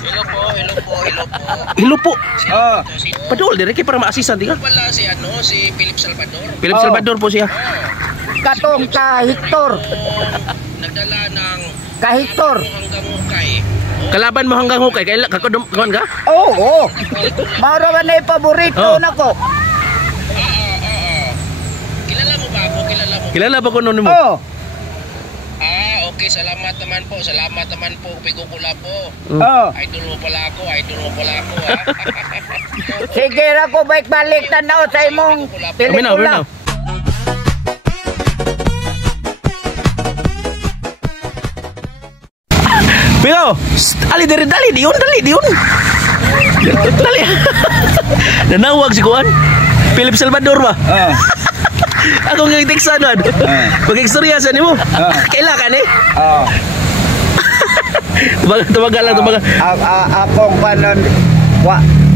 Hello po, hello po, hello po. Hello po. Oh. Padol dire kay para ma-assistan di ka. Wala si si Philip Salvador. Philip Salvador po siya. Katong ka Hector. Nagdala ng Ka Hector. hanggang hukay. Kalaban mo hanggang hukay kay kakadom kon ka? Oo. Mara man ay paborito nako. Kilala mo ba ako? Kilala mo? Kilala ba ko nun mo? Oh. Okay, salamat naman po. Salamat naman po. Pigo pula po. Oh. Idol mo pala ako. Idol mo pala ako, ha? Sige ra ko balik tanaw sa imong pelikula. Pero, ali dali diun. Dali. Nanawag si Kuan. Philip Salvador ba? Ako nga iteksanon. Pag-ekstorya sa nimo. Kailangan eh. Tumagal lang. Akong panon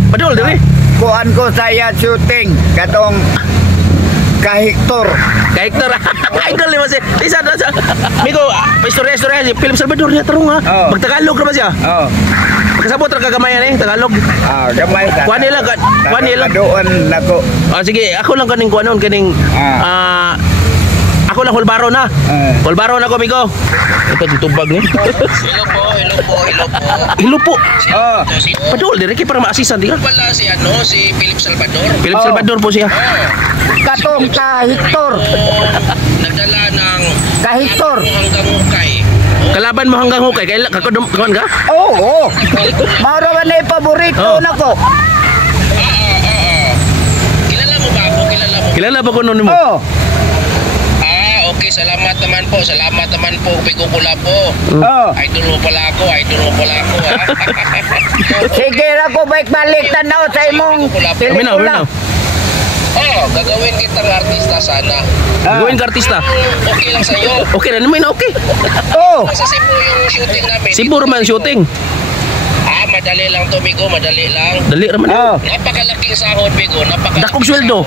Padol dali. kuan ko saya shooting katong Ka Hector. Ka Hector. Idol ni masih. Isa. Migo, istorya si Philip Salvador niya tarong ha. Magtagalog ra ba siya? Pagkasabot ra kagamayan eh, Tagalog. Gamay ka. Kuan nila. Doon nako. Sige, ako lang kaning kuanon kaning ako lang hulbaro na. Hulbaro na ko migo. Ito ditubag ni. Hello po, hello po, hello po. Hello po. Padol dire kay para ma-assistan di ka. Wala si si Philip Salvador. Philip Salvador po siya. Katong Ka Hector. Nagdala ng Ka Hector. hanggang hukay. Kalaban mo hanggang hukay kay kakadom kon ka? Oo. Mara man ay paborito nako. Kilala mo ba ako? Kilala mo? Kilala ba ko nun mo? Okay, salamat naman po. Salamat naman po. Pigo pula po. Idol mo pala ako. Idol mo pala ako, ha? Sige ra ko balik tanaw sa imong pelikula. Gagawin kitang artista sana. Gawin ka artista. Okay lang sa'yo. Okay na naman, okay. Sa Cebu yung shooting namin. Cebu naman shooting. Madali lang to, Migo. Madali lang. Dali naman. Napakalaking sahod, Migo. Dakong sweldo.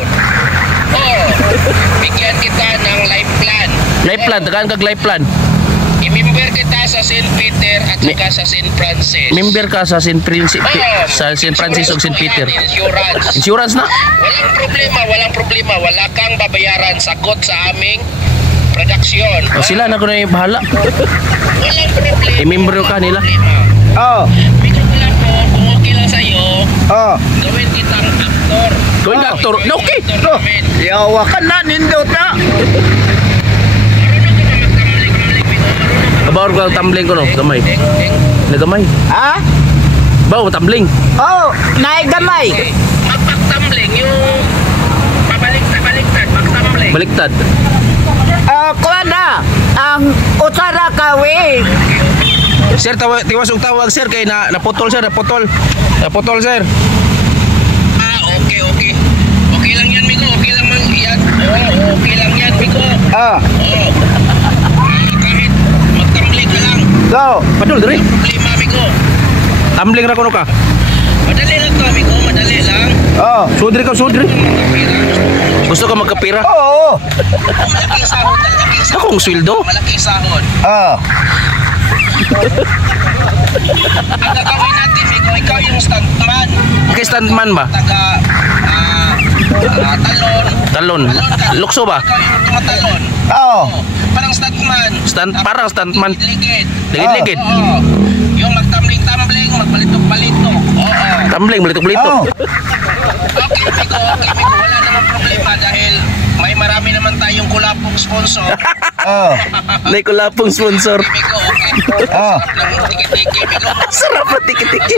Bigyan kita ng life plan. Life plan, tagaan kag life plan. I-member kita sa St. Peter at saka sa St. Francis. Member ka sa St. Francis ug St. Peter. Insurance na? Walang problema. Wala kang babayaran. Sagot sa aming production. Sila na ko na yung bahala. Walang problema. I-member ka nila. Bigyan ko lang po, kung okay lang sa'yo, gawin kitang aktor. Gawin ka aktor? No, okay. Yawa ka na, nindot na. Kabawar ko tumbling ko no, gamay. Nagamay. Bawo tumbling. Naigamay. Pag-tumbling, yung pabaliktad, pag-tumbling. Baliktad. Kuha na. Ang utsara kawi. Sir, tiwas og tawag sir kay naputol sir, naputol sir. Okay. Okay lang yan, Migo. Okay lang man yan. Okay lang yan, Migo. Kahit mag-tumbling ka lang. Padol dire. Problema, Migo. Tumbling ra kuno ka. Madali lang to, Migo. Madali lang. Sudri ka. Gusto ka magkapira? Malaking sahod. Akong sweldo. Malaking sahod. Ang gagawin natin, Migo, ikaw yung stuntman. Okay, stuntman ba? Talon. Lukso ba? Ikaw yung tumatalon. Parang stuntman. Parang stuntman. Ligid-ligid. Yung mag-tumbling, magbalitok-balitok. Tumbling, balitok-balitok. Okay, Migo. Wala namang problema dahil may marami naman tayong kulapong sponsor. May kulapong sponsor. Migo, okay. Sarap ng tiki-tiki, Migo. Sarap na tiki-tiki.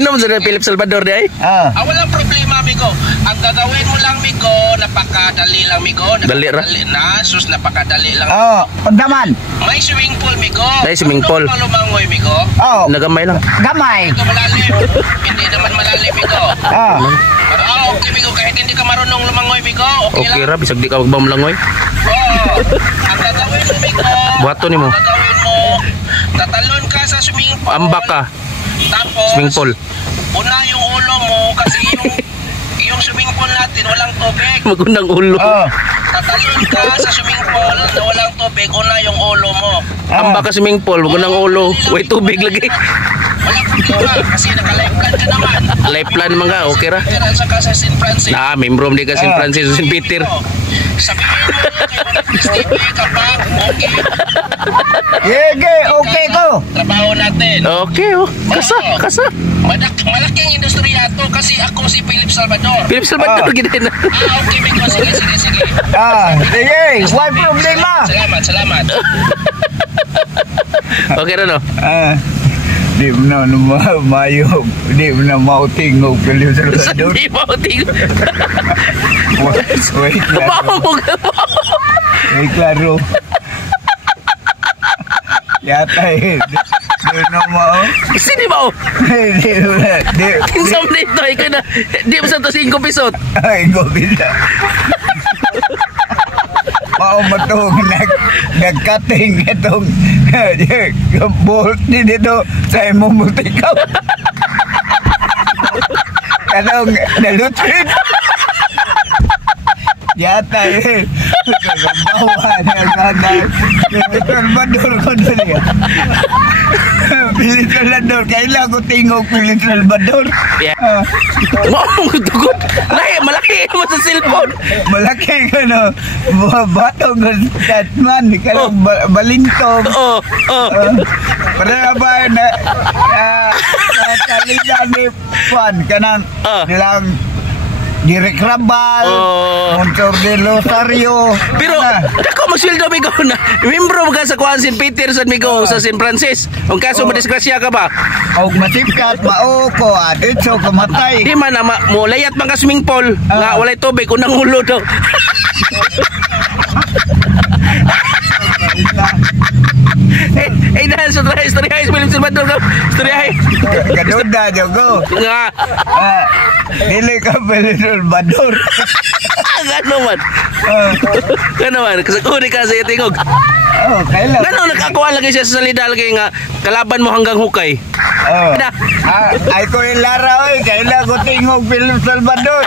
Inom sa Philip Salvador di ay? Walang problema, Migo. Ang gagawin mo lang, Migo, napakadali lang, Migo. Dali ra? Sus, napakadali lang. Naman. May swimming pool, Migo. May swimming pool. Ano lumangoy, Migo? Nagamay lang. Gamay. Ito malalim. Hindi naman malalim, Migo. Okay, Migo. Kahit hindi ka marunong lumangoy, Migo, okay Okay lang. ra, bisag di ka magbamlangoy. Ang gagawin mo, Migo. Buhato ni mo. Gagawin mo, tatalon ka sa swimming pool. Ambak ka. Tapos, Swimming pool. una yung ulo mo kasi yung swimming pool natin walang tubig. Magunang ulo. Tatalon ka sa swimming pool na walang tubig, una yung ulo mo. Ambak ka swimming pool, magunang ulo. Way tubig lagi. Wala problema kasi naka-life plan ka naman. Life plan man ka, okay ra. Pero sa ka sa St. Francis. Membro di ka St. Francis o St. Peter. Sabihin mo kay Steve ka pa, okay. Sige, okay ko. Trabaho natin. Okay, oh. Kasa. Malaking industriya to kasi ako si Philip Salvador. Philip Salvador gid na. Okay, Miko. Sige. Sige, wala problema. Salamat. Okay ra no. Di mo na mayo, di mo na mautingog Philip Salvador. Di mo tingog. Wait klaro. Yata di na mao. Sini ba? Di Kinsam dito ikaw na. Di mo sa to 5 pisot. Ay, go bisa. Mau matong nagkating itong bolt ni dito sa imong mutikaw. Kanong nalutin. Yata kagambawa nagagay. Salvador ko doon yan. Philip Salvador. Kailan ko tingog Philip Salvador. Yeah. Wow, tugot. Malaki mo sa cellphone. Malaki ka no. Batong statman. Kanong balintong. Para ba na taligan ni Juan. Kanang nilang Direk Rabal, Montor de Rosario. Pero ako masweldo migo na. Membro ka sa Kuan St. Peter sa migo sa St. Francis. Ang kaso madisgrasya ka ba? Og masipkat mao ko adto kamatay. Di man na mo layat man ka swimming pool nga walay tubig unang ulo daw. Dahil sa istorya Philip Salvador ka. Istorya Gaduda jogo. Nga. Dili ka Philip Salvador. Gano man. Kasakuni ka sa tingog. Kailan. Gano nakakuha lagi siya sa salida lagi nga kalaban mo hanggang hukay. Ay ko ilara oy. Kailan ko tingog Philip Salvador.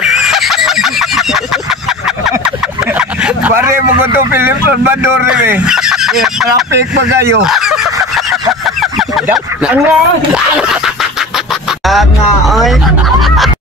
Pare mo ko to Philip Salvador eh. Traffic pa kayo. Nga ay.